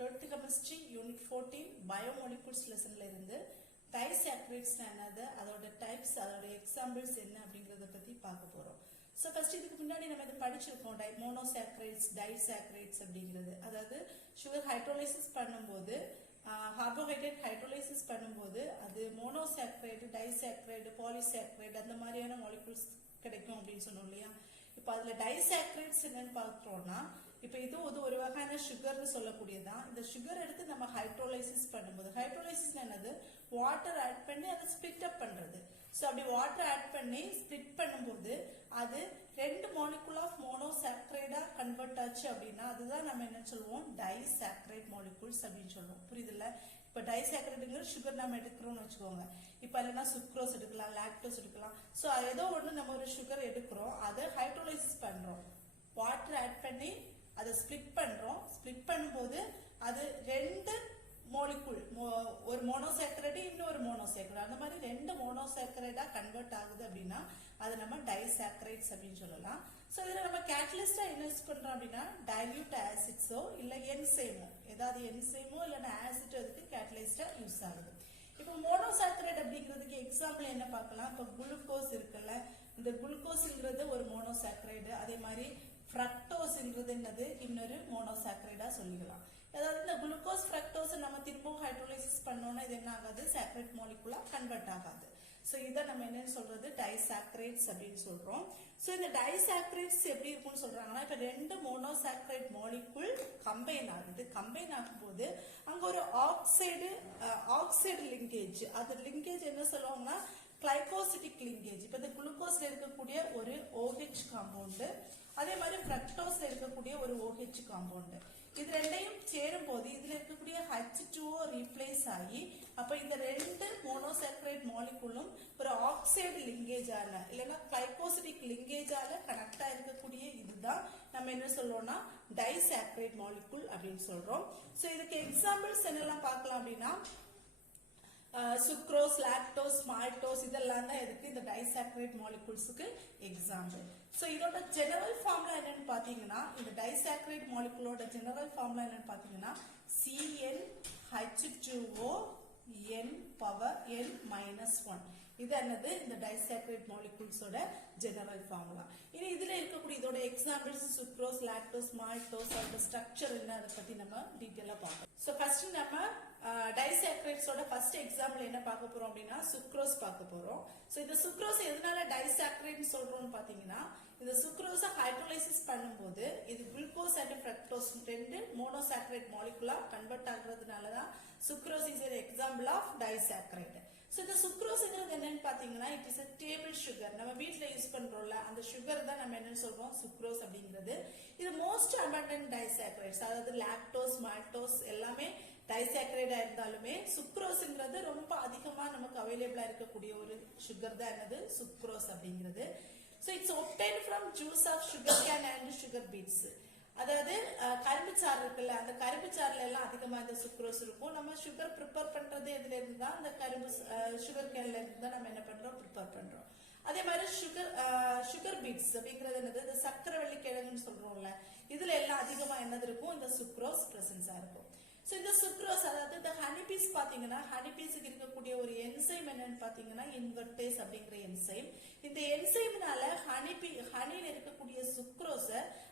12th chemistry unit 14 biomolecules lessonல இருந்து disaccharides என்னது அதோட types அதோட examples என்ன அப்படிங்கறத பத்தி பார்க்க போறோம். சோ ஃபர்ஸ்ட் இதுக்கு முன்னாடி நம்ம இத படிச்சிருக்கோம் monosaccharides disaccharides அப்படிங்கிறது. அதாவது sugar hydrolysis பண்ணும்போது carbohydrate hydrolysis பண்ணும்போது அது monosaccharide disaccharide polysaccharide அந்த மாதிரியான molecules கிடைக்கும் அப்படினு சொன்னோம் இல்லையா. இப்போ அதுல disaccharides என்னன்னு பார்த்தோம்னா இப்போ இது ஒரு வகையான சுகர்னு சொல்லக்கூடியதான். இந்த சுகர் எடுத்து நம்ம ஹைட்ரோலைசிஸ் பண்ணும்போது ஹைட்ரோலைசிஸ் என்னது வாட்டர் ஆட் பண்ணி அதை ஸ்பிளிட் அப் பண்றது. சோ அப்படி வாட்டர் ஆட் பண்ணி ஸ்பிளிட் பண்ணும்போது அது ரெண்டு மாலிகுல் ஆஃப் மோனோசாக்கரைடா கன்வெர்ட் ஆச்சு அப்படின்னா அதுதான் நம்ம என்ன சொல்லுவோம் டைசாக்கரைட் மாலிகுல்ஸ் அப்படின்னு சொல்லுவோம். புரியுதுல்ல? இப்ப டைசாக்கரைடுங்கிற சுகர் நம்ம எடுக்கிறோம்னு வச்சுக்கோங்க. இப்ப இல்லைன்னா சுக்ரோஸ் எடுக்கலாம், லாக்டோஸ் எடுக்கலாம். சோ ஏதோ ஒண்ணு நம்ம ஒரு சுகர் எடுக்கிறோம், அதை ஹைட்ரோலைசிஸ் பண்றோம், வாட்டர் ஆட் பண்ணி அதை ஸ்பிளிட் பண்றோம். ஸ்பிளிட் பண்ணும்போது அது ரெண்டு மாலிகுல், ஒரு மோனோசாக்கரைடு இன்னொரு மோனோசாக்கரைடு, அந்த மாதிரி ரெண்டு மோனோசாக்கரைடா கன்வெர்ட் ஆகுது அப்படின்னா அது நம்ம டைசாக்கரைட்ஸ் அப்படின்னு சொல்லலாம். சோ இதுல நம்ம கேட்டலிஸ்டா என்ன யூஸ் பண்றோம் அப்படின்னா டைல்யூட் ஆசிட்ஸோ இல்ல என்சைமோ, ஏதாவது என்சைமோ இல்லைன்னா ஆசிட் அதுக்கு கேட்டலிஸ்டா யூஸ் ஆகுது. இப்போ மோனோசாக்கரைட் அப்படிங்கிறதுக்கு எக்ஸாம்பிள் என்ன பார்க்கலாம். இப்போ குளுக்கோஸ் இருக்குல்ல, இந்த குளுக்கோஸ்ங்கிறது ஒரு மோனோசாக்கரைடு. அதே மாதிரி ஃப்ரக்டோஸ்ங்கிறது என்னது இன்னொரு மோனோசாக்கரைடா சொல்லிக்கலாம். அதாவது இந்த குளுக்கோஸ் ஃப்ரக்டோஸ் நம்ம திரும்பவும் ஹைட்ரோலைசிஸ் பண்ணோம்னா இது என்ன ஆகாது சாக்கரைட் மாலிகுலா கன்வெர்ட் ஆகாது. சோ இத நம்ம என்னன்னு சொல்றது டைசாக்கரைட்ஸ் அப்படின்னு சொல்றோம். சோ இந்த டைசாக்கரைட்ஸ் எப்படி இருக்கும்னு சொல்றாங்கன்னா இப்ப ரெண்டு மோனோசாக்கரைட் மாலிகுல் கம்பைன் ஆகுது. கம்பைன் ஆகும்போது அங்க ஒரு ஆக்சைடு லிங்கேஜ், அது லிங்கேஜ் என்ன சொல்லுவாங்கன்னா கிளைகோசிடிக் லிங்கேஜ். இப்ப இந்த குளுக்கோஸ்ல இருக்கக்கூடிய ஒரு OH காம்பவுண்ட், அதே மாதிரி ஃப்ரக்டோஸ்ல இருக்கக்கூடிய ஒரு OH காம்பவுண்ட், இது ரெண்டையும் சேரும் போது இதுல இருக்கக்கூடிய H2O ரீப்ளேஸ் ஆகி அப்ப இந்த ரெண்டு மோனோசாக்கரைட் மாலிகுலும் ஒரு ஆக்சைடு லிங்கேஜால இல்லைன்னா கிளைகோசிடிக் லிங்கேஜால கனெக்டா இருக்கக்கூடிய இதுதான் நம்ம என்ன சொல்றோம்னா டைசாக்கரைட் மாலிகுல் அப்படின்னு சொல்றோம். சோ இதுக்கு எக்ஸாம்பிள்ஸ் என்னெல்லாம் பார்க்கலாம் அப்படின்னா சுக்ரோஸ், லாக்டோஸ், மால்டோஸ் இதெல்லாம் தான் இருக்கு இந்த டைசாக்கரைட் மாலிகுல்ஸ்க்கு எக்ஸாம்பிள். சோ இதோட ஜெனரல் ஃபார்முலா என்னன்னு பாத்தீங்கன்னா இந்த டைசாக்கரைட் மாலிகுலோட ஜெனரல் ஃபார்முலா என்னன்னு பாத்தீங்கன்னா CnH2O n⁻n-1. இது என்னது இந்த டைசாக்கரைட் மாலிகுல்ஸோட ஜெனரல் ஃபார்முலா. இனி இதுல இருக்கக்கூடிய இதோட எக்ஸாம்பிள்ஸ் சுக்ரோஸ், லாக்டோஸ், மால்டோஸ் அதோட ஸ்ட்ரக்சர் என்ன அதை பத்தி நம்ம டீடைலா பார்ப்போம். சோ ஃபர்ஸ்ட் நம்ம டைசாக்கரைட்ஸோட ஃபர்ஸ்ட் எக்ஸாம்பிள் என்ன பார்க்க போறோம் அப்படின்னா சுக்ரோஸ் பார்க்க போறோம். சோ இந்த சுக்ரோஸ் எதனால டைசாக்கரைட்னு சொல்றோம்னு பாத்தீங்கன்னா இந்த சுக்ரோஸை ஹைட்ரோலைசிஸ் பண்ணும்போது இது குளுக்கோஸ் அண்ட் ஃப்ரக்டோஸ் ரெண்டு மோனோசாக்கரைட் மாலிகுலா கன்வெர்ட் ஆகுறதுனாலதான் sucrose is an example of disaccharide. So இந்த சுக்ரோஸ்ங்கிறது என்னன்னு பாத்தீங்கன்னா it is a table sugar. நம்ம வீட்ல யூஸ் பண்றோம்ல அந்த சுகர் தான் நம்ம என்ன சொல்றோம் சுக்ரோஸ் அப்படிங்கிறது. இது மோஸ்ட் அபண்டன்ட் டைசாக்கரைட்ஸ், அதாவது லாக்டோஸ், மால்டோஸ் எல்லாமே டைசாக்கரைடா இருந்தாலுமே சுக்ரோஸ்ங்கிறது ரொம்ப அதிகமா நமக்கு அவைலபிளா இருக்கக்கூடிய ஒரு சுகர் தான் என்னது சுக்ரோஸ் அப்படிங்கிறது. So it's obtained from juice of sugarcane and sugar beets. அதாவது கரும்பு சாறு இருக்குல்ல, அந்த கரும்பு சாறுல எல்லாம் அதிகமா இந்த சுக்ரோஸ் இருக்கும். நம்ம சுகர் ப்ரிப்பேர் பண்றது இதுல இருந்து தான் அந்த கரும்பு சுகர் கேன்ல இருந்து தான் நம்ம என்ன பண்றோம் ப்ரிப்பேர் பண்றோம். அதே மாதிரி சுகர் பீட்ஸ் அப்படிங்கிறது என்னது இந்த சக்கரவள்ளி கிழங்குன்னு சொல்றோம்ல, இதுல எல்லாம் அதிகமா என்னது இருக்கும் இந்த சுக்ரோஸ் பிரசன்ஸா இருக்கும். சோ இந்த சுக்ரோஸ் அதாவது இந்த ஹனிபீஸ் பாத்தீங்கன்னா ஹனிபீஸுக்கு இருக்கக்கூடிய ஒரு என்சைம் என்னன்னு பாத்தீங்கன்னா இன்வெர்டேஸ் அப்படிங்கிற என்சைம். இந்த என்சைம்னால ஹனில இருக்கக்கூடிய சுக்ரோஸ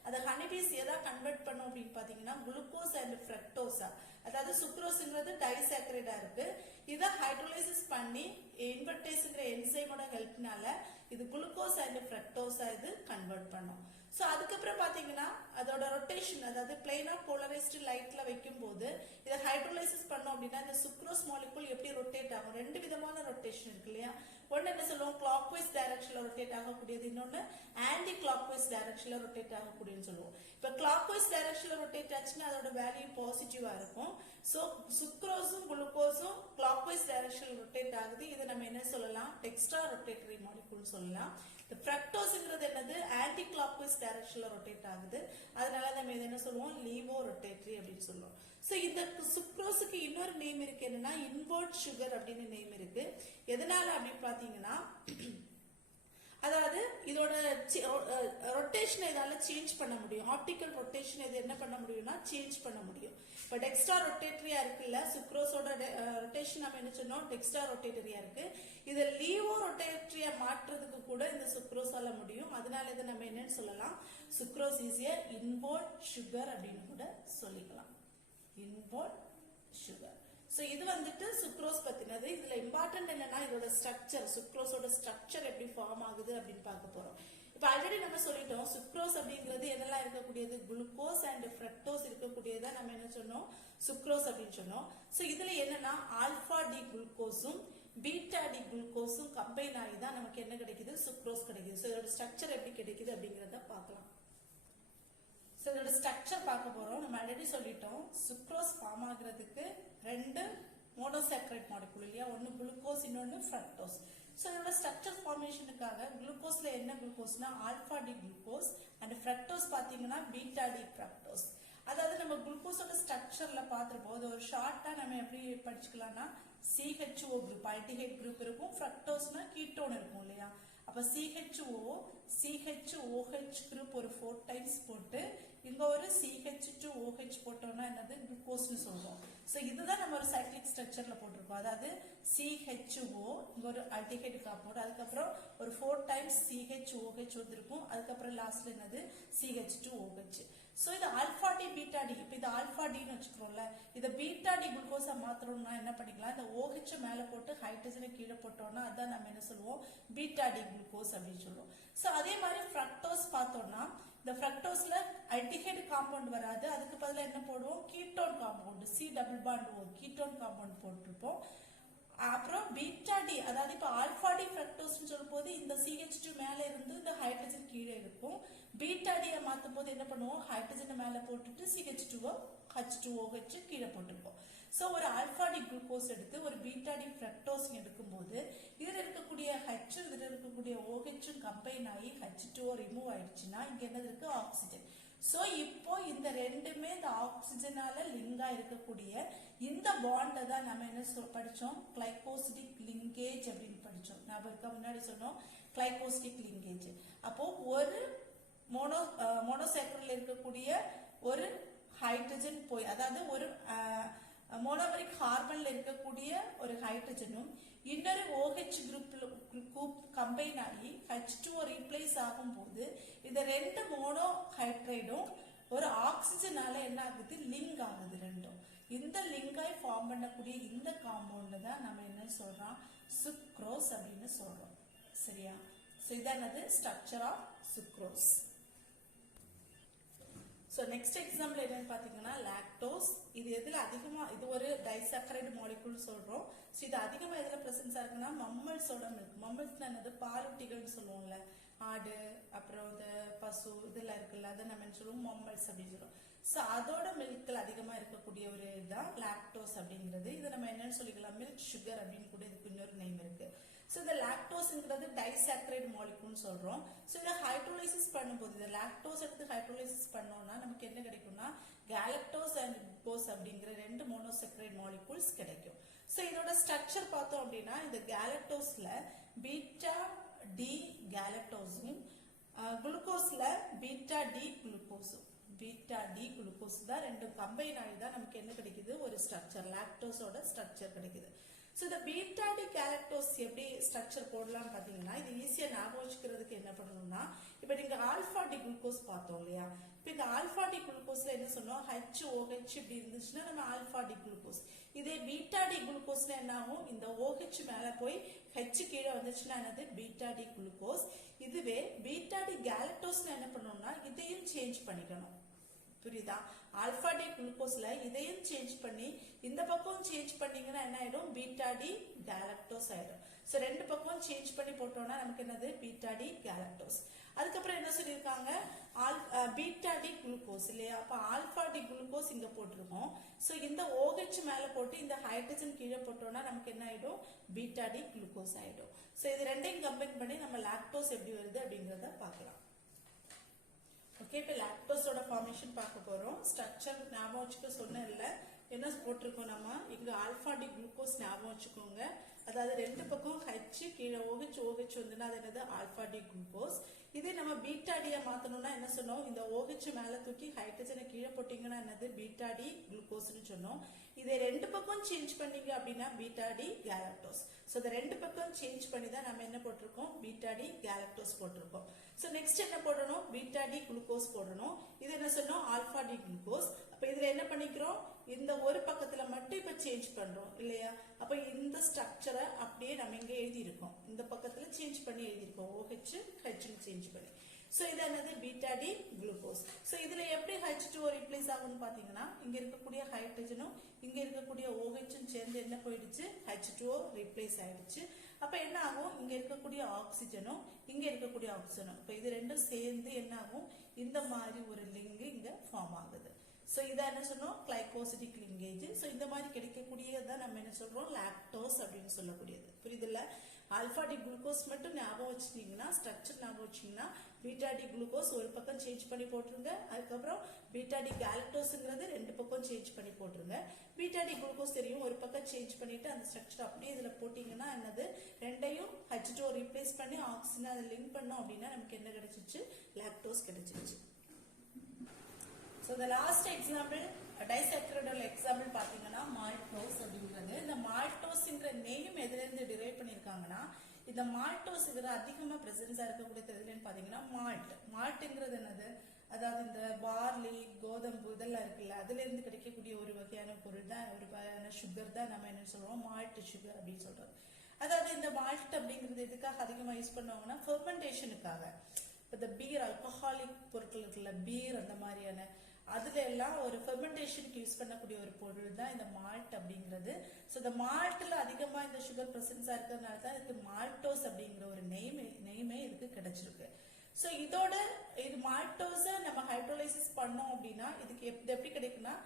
அந்த ஹனிபீஸ் எதா கன்வெர்ட் பண்ணும் அப்படின்னு பாத்தீங்கன்னா குளுக்கோஸ் அண்ட் ஃப்ரக்டோஸா, அதாவது சுக்ரோஸ்ங்கிறது டைசாக்கரைடா இருக்கு, இத ஹைட்ரோலைசிஸ் பண்ணி இன்வெர்டேஸ்ங்கிற என்சைமோட ஹெல்ப்னால இது குளுக்கோஸ் அண்ட் ஃப்ரக்டோஸா இது கன்வெர்ட் பண்ணும். சோ அதுக்கப்புறம் பாத்தீங்கன்னா அதோட ரொட்டேஷன், அதாவது பிளைனா போலரைஸ்டு லைட்ல வைக்கும் போது இதை ஹைட்ரோலைசிஸ் பண்ணோம் அப்படின்னா இந்த சுக்ரோஸ் மாலிகுல் எப்படி ரொட்டேட் ஆகும், ரெண்டு விதமான ரொட்டேஷன் இருக்கு இல்லையா. ஒன்னு என்ன சொல்லுவோம் கிளாக் வைஸ் டைரக்ஷன்ல ரொட்டேட் ஆகக்கூடியது, இன்னொன்னு ஆன்டி கிளாக் வைஸ் டைரக்ஷன்ல ரொட்டேட் ஆகக்கூடியதுன்னு சொல்லுவோம். இப்ப கிளாக் வைஸ் டைரக்ஷன்ல ரொட்டேட் ஆச்சுன்னா அதோட வேல்யூ பாசிட்டிவா இருக்கும். சோ சுக்ரோஸும் குளுக்கோஸும் கிளாக் வைஸ் டைரக்ஷன்ல ரொட்டேட் ஆகுது. இது நம்ம என்ன சொல்லலாம் டெக்ஸ்ட்ரா ரொட்டேட்டரி மாலிகுல் சொல்லலாம். இந்த ஃப்ரக்டோஸ்ங்கிறது என்னது ஆன்டி கிளாக் வைஸ் டைரக்ஷன்ல ரொட்டேட் ஆகுது, அதனால நம்ம இதை என்ன சொல்லுவோம் லீவோ ரொட்டேட்டரி அப்படின்னு சொல்லுவோம். சோ இந்த சுக்ரோஸுக்கு இன்னொரு நேம் இருக்கு, என்னன்னா இன்வெர்ட் சுகர் அப்படின்னு நேம் இருக்கு. எதனால அப்படின்னு பாத்தீங்கன்னா அதாவது இதோட ரொட்டேஷன் இதால சேஞ்ச் பண்ண முடியும், ஆப்டிக்கல் ரொட்டேஷன் இது என்ன பண்ண முடியும்னா சேஞ்ச் பண்ண முடியும். இப்போ டெக்ஸ்ட்ரா ரொட்டேட்டரியா இருக்குல்ல, சுக்ரோஸோட ரொட்டேஷன் நம்ம என்ன சொன்னோம், டெக்ஸ்ட்ரா ரொட்டேட்டரியா இருக்கு. இதை லீவோ ரொட்டேட்டரியா மாற்றுறதுக்கு கூட இந்த சுக்ரோஸால முடியும். அதனால இதை நம்ம என்னன்னு சொல்லலாம், sucrose is a involve sugar அப்படின்னு கூட சொல்லிக்கலாம். Involve sugar. சோ இது வந்துட்டு சுக்ரோஸ் பத்தினது. இதுல இம்பார்ட்டன்ட் என்னன்னா இதோட ஸ்ட்ரக்சர், சுக்ரோஸோட ஸ்ட்ரக்சர் எப்படி ஃபார்ம் ஆகுது அப்படின்னு பார்க்க போறோம். இப்ப ஆல்ரெடி நம்ம சொல்லிட்டோம், சுக்ரோஸ் அப்படிங்கிறது என்னெல்லாம் இருக்கக்கூடியது, குளுக்கோஸ் அண்ட் ஃப்ரக்டோஸ் இருக்கக்கூடியதா நம்ம என்ன சொன்னோம், சுக்ரோஸ் அப்படின்னு சொன்னோம். சோ இதுல என்னன்னா ஆல்பா டி குளுக்கோஸும் பீட்டா டி குளுக்கோஸும் கம்பைன் ஆகி தான் நமக்கு என்ன கிடைக்குது, சுக்ரோஸ் கிடைக்குது. சோ இதோட ஸ்ட்ரக்சர் எப்படி கிடைக்குது அப்படிங்கறத பார்க்கலாம். சோ இதோட ஸ்ட்ரக்சர் பார்க்க போறோம். நம்ம ஆல்ரெடி சொல்லிட்டோம், சுக்ரோஸ் ஃபார்ம் ஆகுறதுக்கு 2 மோனோசாக்கரைட் மாலிகுல் இல்லையா, ஒன்னு குளுக்கோஸ் இன்னொன்னு ஃப்ரக்டோஸ். சோ இதோட ஸ்ட்ரக்சர் ஃபார்மேஷனுக்காக குளுக்கோஸ்ல என்ன குளுக்கோஸ்னா alpha D glucose and fructose பாத்தீங்கன்னா பீட்டா டி ஃப்ரக்டோஸ். அதாவது நம்ம குளுக்கோஸோட ஸ்ட்ரக்சர்ல பார்த்திருப்போம். ஒரு ஷார்ட்டா நம்ம எப்படி படிச்சுக்கலாம்னா CHO குரூப் ஆல்டிஹைட் குரூப் இருக்கும், ஃப்ரக்டோஸ்னா கீட்டோன் இருக்கும் இல்லையா. அப்ப CHOH குரூப் ஒரு 4 டைம்ஸ் போட்டு இங்க ஒரு CH2OH போட்டோம்னா என்னது, குளுக்கோஸ்னு சொல்றோம். சோ இதுதான் நம்ம ஒரு சைக்ளிக் ஸ்ட்ரக்சர்ல போட்டிருக்கோம். அதாவது CHO இங்க ஒரு ஆல்டிஹைட் காம்பவுண்ட், அதுக்கப்புறம் ஒரு 4 டைம்ஸ் CHOH வந்திருக்கும், அதுக்கப்புறம் லாஸ்ட்ல என்னது CH2OH. சோ இது ஆல்பா டி பீட்டா டி. இப்ப இது ஆல்பா டின்னு வச்சுக்கிறோம்ல, இத பீட்டா டி குளுக்கோஸா மாத்தணும்னா என்ன பண்ணிக்கலாம், இந்த OH மேல போட்டு ஹைட்ரஜனை கீழே போட்டோம்னா அதான் நம்ம என்ன சொல்லுவோம், பீட்டா டி குளுக்கோஸ் அப்படின்னு சொல்லுவோம். சோ அதே மாதிரி ஃப்ரக்டோஸ் பார்த்தோம்னா இந்த ஃப்ரக்டோஸ்ல ஆல்டிஹைட் காம்பவுண்ட் வராது, அதுக்கு பதிலா என்ன போடுவோம், ketone compound, C double bond O ketone compound போட்டிருப்போம். அப்புறம் பீட்டா டி, அதாவது இப்ப ஆல்பா டி ஃப்ரக்டோஸ்னு சொல்லும் போது இந்த CH2 மேல இருந்து இந்த ஹைட்ரஜன் கீழே இருக்கும். பீட்டா டியை மாத்தும் போது என்ன பண்ணுவோம், ஹைட்ரஜன் மேல போட்டுட்டு H2OH கீழே போட்டிருப்போம். சோ ஒரு ஆல்பா டி குளுக்கோஸ் எடுத்து ஒரு பீட்டா டி ஃப்ரக்டோஸ் எடுக்கும் போது இதுல இருக்கக்கூடிய H இதுல இருக்கக்கூடிய OH கம்பைன் ஆகி H2O ரிமூவ் ஆயிடுச்சுன்னா இங்க என்னது இருக்கு, ஆக்சிஜன். சோ இப்போ இந்த ரெண்டுமே இந்த ஆக்சிஜனால லிங்கா இருக்கக்கூடிய இந்த பாண்ட தான் நம்ம என்ன படிச்சோம், கிளைகோசிடிக் லிங்கேஜ் அப்படின்னு படிச்சோம். நான் முன்னாடி சொன்னோம் கிளைகோசிடிக் லிங்கேஜ். அப்போ ஒரு மோனோசாக்கரைட்ல இருக்கக்கூடிய ஒரு ஹைட்ரஜன் போய், அதாவது ஒரு மோனோமெரிக் கார்பன்ல இருக்கக்கூடிய ஒரு ஹைட்ரஜனும் இன்னொரு OH குரூப் கம்பைன் ஆகி H2O ரீப்ளேஸ் ஆகும் போது இந்த 2 மோனோஹைட்ரைடும் ஒரு ஆக்சிஜனால என்ன ஆகுது, லிங்க் ஆகுது ரெண்டும். இந்த லிங்காய் ஃபார்ம் பண்ணக்கூடிய இந்த காம்பவுண்ட் தான் நம்ம என்ன சொல்றோம், சுக்ரோஸ் அப்படின்னு சொல்றோம். சரியா? சோ இதானது structure of sucrose. So next example என்னன்னு பாத்தீங்கன்னா லாக்டோஸ். இது எதுல அதிகமா, இது ஒரு டைசாக்கரைடு மாலிகுல் சொல்றோம். சோ இது அதிகமா எதுல பிரசன்ஸா இருக்குன்னா மம்மல்ஸோட மில்க். மம்மல்ஸ் என்னது, பாலூட்டிகள்னு சொல்லுவோம்ல, ஆடு அப்புறம் இந்த பசு இதெல்லாம் இருக்குல்ல, அதை நம்ம என்ன சொல்லுவோம், மம்மல்ஸ் அப்படின்னு சொல்லுவோம். சோ அதோட மில்க்ல அதிகமா இருக்கக்கூடிய ஒரு இதுதான் லாக்டோஸ் அப்படிங்கிறது. இதை நம்ம என்னன்னு சொல்லிக்கலாம், மில்க் சுகர் அப்படின்னு கூட இதுக்கு இன்னொரு நேம் இருக்கு. சோ இந்த லாக்டோஸ்ங்கிறது டைசாக்கரைடு மாலிகுல்னு சொல்றோம். சோ இத ஹைட்ரோலைசிஸ் பண்ணும்போது இந்த லாக்டோஸ் எடுத்து ஹைட்ரோலைசிஸ் பண்ணோம்னா நமக்கு என்ன கிடைக்கும்னா கேலக்டோஸ் அண்ட் குளுக்கோஸ் அப்படிங்கிற 2 மோனோசாக்கரைடு மாலிகுல்ஸ் கிடைக்கும். சோ இதோட ஸ்ட்ரக்சர் பார்த்தோம் அப்படின்னா இந்த கேலக்டோஸ்ல பீட்டா டி கேலக்டோஸும் குளுக்கோஸ்ல பீட்டா டி குளுக்கோஸும் தான் ரெண்டும் கம்பைன் ஆகி தான் நமக்கு என்ன கிடைக்குது, ஒரு ஸ்ட்ரக்சர், லாக்டோஸோட ஸ்ட்ரக்சர் கிடைக்குது. சோ இந்த பீட்டா டி கேலக்டோஸ் எப்படி ஸ்ட்ரக்சர் போடலாம் பாத்தீங்கன்னா, இது ஈஸியா ஞாபகம் வச்சுக்கிறதுக்கு என்ன பண்ணணும்னா, இப்ப நீங்க ஆல்பா டி குளுக்கோஸ் பார்த்தோம் இல்லையா, இப்ப இந்த ஆல்பா டி குளுக்கோஸ்ல என்ன சொன்னோம், HOH இப்படி இருந்துச்சுன்னா நம்ம ஆல்பா டி குளுக்கோஸ். இதே பீட்டா டி குளுக்கோஸ்ல என்ன ஆகும், இந்த OH மேல போய் H கீழே வந்துச்சுன்னா என்னது, பீட்டா டி குளுக்கோஸ். இதுவே பீட்டா டி கேலக்டோஸ்ல என்ன பண்ணணும்னா இதையும் சேஞ்ச் பண்ணிக்கணும். புரியுதா? ஆல்பா டி குளுக்கோஸ்ல இதையும் சேஞ்ச் பண்ணி இந்த பக்கம் சேஞ்ச் பண்ணீங்கன்னா என்ன ஆயிடும், பீட்டா டி கேலக்டோஸ் ஆயிடும். சோ 2 பக்கம் சேஞ்ச் பண்ணி போட்டோம்னா நமக்கு என்னது, பீட்டா டி கேலக்டோஸ். அதுக்கப்புறம் என்ன சொல்லியிருக்காங்க, பீட்டா டி குளுக்கோஸ் இல்லையா. அப்ப ஆல்பா டி குளுக்கோஸ் இங்க போட்டிருக்கோம். சோ இந்த OH மேல போட்டு இந்த ஹைட்ரஜன் கீழே போட்டோம்னா நமக்கு என்ன ஆயிடும், பீட்டா டி குளுக்கோஸ் ஆயிடும். சோ இது ரெண்டையும் கம்பைன் பண்ணி நம்ம லாக்டோஸ் எப்படி வருது அப்படிங்கறத பார்க்கலாம். ஓகே, இப்ப லாக்டோஸோட ஃபார்மேஷன் பார்க்க போறோம். ஸ்ட்ரக்சர் ஞாபகம் வச்சுக்க சொன்னேன்ல, என்ன போட்டிருக்கோம் நம்ம இங்க ஆல்பா டி குளுக்கோஸ் ஞாபகம் வச்சுக்கோங்க. அதாவது 2 பக்கம் H கீழே OH வந்துன்னா அது என்னது, ஆல்பா டி குளுக்கோஸ். இதே நம்ம பீட்டா டியை மாத்தணும்னா என்ன சொன்னோம், இந்த OH மேல தூக்கி ஹைட்ரஜனை கீழே போட்டீங்கன்னா என்னது பீட்டா டி குளுக்கோஸ்னு சொன்னோம். இதை ரெண்டு பக்கம் சேஞ்ச் பண்ணீங்க அப்படின்னா பீட்டா டி கேலக்டோஸ். ஸோ இந்த ரெண்டு பக்கம் சேஞ்ச் பண்ணி தான் நம்ம என்ன போட்டிருக்கோம், பீட்டா டி கேலக்டோஸ் போட்டிருக்கோம். ஸோ நெக்ஸ்ட் என்ன போடணும், பீட்டா டி குளுக்கோஸ் போடணும். இது என்ன சொன்னோம், ஆல்பா டி குளுக்கோஸ். அப்ப இதுல என்ன பண்ணிக்கிறோம், இந்த ஒரு பக்கத்துல மட்டும் இப்ப சேஞ்ச் பண்றோம் இல்லையா. அப்ப இந்த ஸ்ட்ரக்சரை அப்படியே நம்ம இங்க எழுதி இருக்கோம், இந்த பக்கத்துல சேஞ்ச் பண்ணி எழுதியிருக்கோம், OH H சேஞ்ச் பண்ணி. சோ இது என்னது பீட்டா டி குளுக்கோஸ். சோ இதுல எப்படி H2O ரீப்ளேஸ் ஆகும்னு பாத்தீங்கன்னா, இங்க இருக்கக்கூடிய ஹைட்ரஜனும் இங்க இருக்கக்கூடிய OHம் சேர்ந்து என்ன போயிடுச்சு, H2O ரீப்ளேஸ் ஆயிடுச்சு. அப்ப என்ன ஆகும், இங்க இருக்கக்கூடிய ஆக்சிஜனும் இங்க இருக்கக்கூடிய ஆக்சிஜனும் இப்ப இது ரெண்டும் சேர்ந்து என்ன ஆகும், இந்த மாதிரி ஒரு லிங்க் இங்க ஃபார்ம் ஆகுது. சோ இத என்ன சொன்னோம், கிளைகோசிடிக் லிங்கேஜ். சோ இந்த மாதிரி கிடைக்கக்கூடியதான் நம்ம என்ன சொல்றோம், லாக்டோஸ் அப்படின்னு சொல்லக்கூடியது. புரியுதுல்ல. ஆல்பா டி குளுக்கோஸ் மட்டும் ஞாபகம் வச்சுட்டீங்கன்னா, ஸ்ட்ரக்சர் ஞாபகம் வச்சீங்கன்னா, பீட்டா டி குளுக்கோஸ் ஒரு பக்கம் சேஞ்ச் பண்ணி போட்டுருங்க. அதுக்கப்புறம் பீட்டா டி கேலக்டோஸ்ங்கிறது ரெண்டு பக்கம் சேஞ்ச் பண்ணி போட்டுருங்க. பீட்டா டி குளுக்கோஸ் தெரியும், ஒரு பக்கம் சேஞ்ச் பண்ணிட்டு அந்த ஸ்ட்ரக்சர் அப்படியே இதுல போட்டீங்கன்னா என்னது, ரெண்டையும் H2O ரீப்ளேஸ் பண்ணி ஆக்சிஜன் அதை லிங்க் பண்ணோம் அப்படின்னா நமக்கு என்ன கிடைச்சிச்சு, லாக்டோஸ் கிடைச்சிருச்சு. So the last example, disaccharide example பாத்தீங்கன்னா maltose அப்படிங்கிறது. இந்த maltoseங்கிற நேம் எதுல இருந்து டிரைவ் பண்ணிருக்காங்கன்னா, இந்த maltose இதுல அதிகமா பிரசன்ஸா இருக்கக்கூடிய எதுலன்னு பாத்தீங்கன்னா மால்ட்ங்கிறது என்னது, அதாவது இந்த பார்லி கோதம்பு இதெல்லாம் இருக்குல்ல, அதுல இருந்து கிடைக்கக்கூடிய ஒரு வகையான பொருள் தான், ஒரு வகையான சுகர் தான் நம்ம என்ன சொல்றோம், மால்ட் சுகர் அப்படின்னு சொல்றோம். அதாவது இந்த மால்ட் அப்படிங்கிறது எதுக்காக அதிகமா யூஸ் பண்ணுவாங்கன்னா, ஃபெர்மெண்டேஷனுக்காக. இந்த பீர் ஆல்கஹாலிக் பொருட்கள் இருக்குல்ல, பீர் அந்த மாதிரியான அதுல எல்லாம் ஒரு ஃபெர்மெண்டேஷனுக்கு யூஸ் பண்ணக்கூடிய ஒரு பொருள் தான் இந்த மால்ட் அப்படிங்கிறது. ஸோ இந்த மால்ட்ல அதிகமா இந்த சுகர் பிரசன்ஸா இருக்கிறதுனால தான் இதுக்கு மால்டோஸ் அப்படிங்கிற ஒரு நெய்மே இதுக்கு கிடைச்சிருக்கு. ஸோ இதோட இது மால்டோஸை நம்ம ஹைட்ரோலைசிஸ் பண்ணோம் அப்படின்னா இதுக்கு எப்படி கிடைக்குன்னா,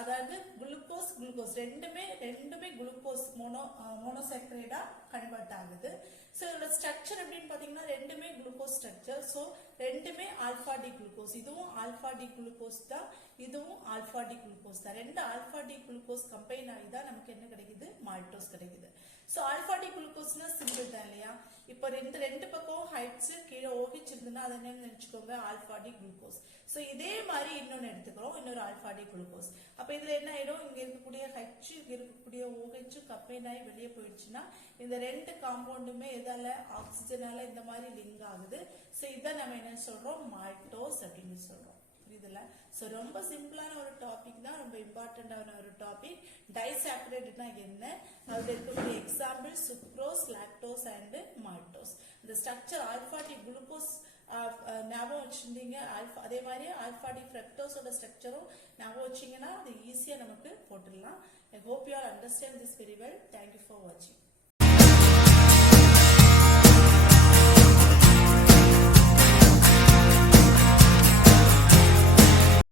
அதாவது குளுக்கோஸ் ரெண்டுமே குளுக்கோஸ் மோனோசாக்கரைடா கன்வெர்ட் ஆகுது. சோ இதோட ஸ்ட்ரக்சர் எப்படின்னு பாத்தீங்கன்னா, ரெண்டுமே குளுக்கோஸ் ஸ்ட்ரக்சர். சோ ரெண்டுமே ஆல்பா டி குளுக்கோஸ். இதுவும் ஆல்பா டி குளுக்கோஸ் தான், இதுவும் ஆல்பா டி குளுக்கோஸ் தான். ரெண்டு ஆல்பா டி குளுக்கோஸ் கம்பைன் ஆகி தான் நமக்கு என்ன கிடைக்குது, மால்டோஸ் கிடைக்குது. சோ ஆல்பா டி குளுக்கோஸ்னா சிம்பிள் தான் இல்லையா. இப்ப ரெண்டு பக்கம் ஹைட்ஸ் கீழே OH இருந்ததுன்னா அதை என்ன நினைச்சுக்கோங்க, ஆல்பா டி குளுக்கோஸ். சோ இதே மாதிரி இன்னொன்னு எடுத்துக்கிறோம், இன்னொரு ஆல்பா டி குளுக்கோஸ். அப்ப இதுல என்ன ஆயிடும், இங்க இருக்கக்கூடிய H இங்க இருக்கக்கூடிய OH கம்பைன் ஆகி வெளியே போயிடுச்சுன்னா இந்த ரெண்டு காம்பவுண்டுமே எதால, ஆக்சிஜனால இந்த மாதிரி லிங்க் ஆகுது. சோ இதான் நம்ம என்ன சொல்றோம், மால்டோஸ் அப்படின்னு சொல்றோம். புரியுதுல. சோ ரொம்ப சிம்பிளான ஒரு டாபிக் தான், ரொம்ப இம்பார்ட்டன்டான ஒரு டாபிக். டைசாக்கரைடுனா என்ன, அதுல இருக்கக்கூடிய example sucrose, lactose and maltose. இந்த ஸ்ட்ரக்சர் ஆல்பா டி குளுக்கோஸ் ஞாபகம் வச்சிருந்தீங்க, அதே மாதிரி ஆல்பா டி ஃப்ரக்டோஸோட ஸ்ட்ரக்சரும் ஞாபகம் வச்சீங்கன்னா அது ஈஸியா நமக்கு போட்டுடலாம். I hope you all understand this very well. Thank you for watching.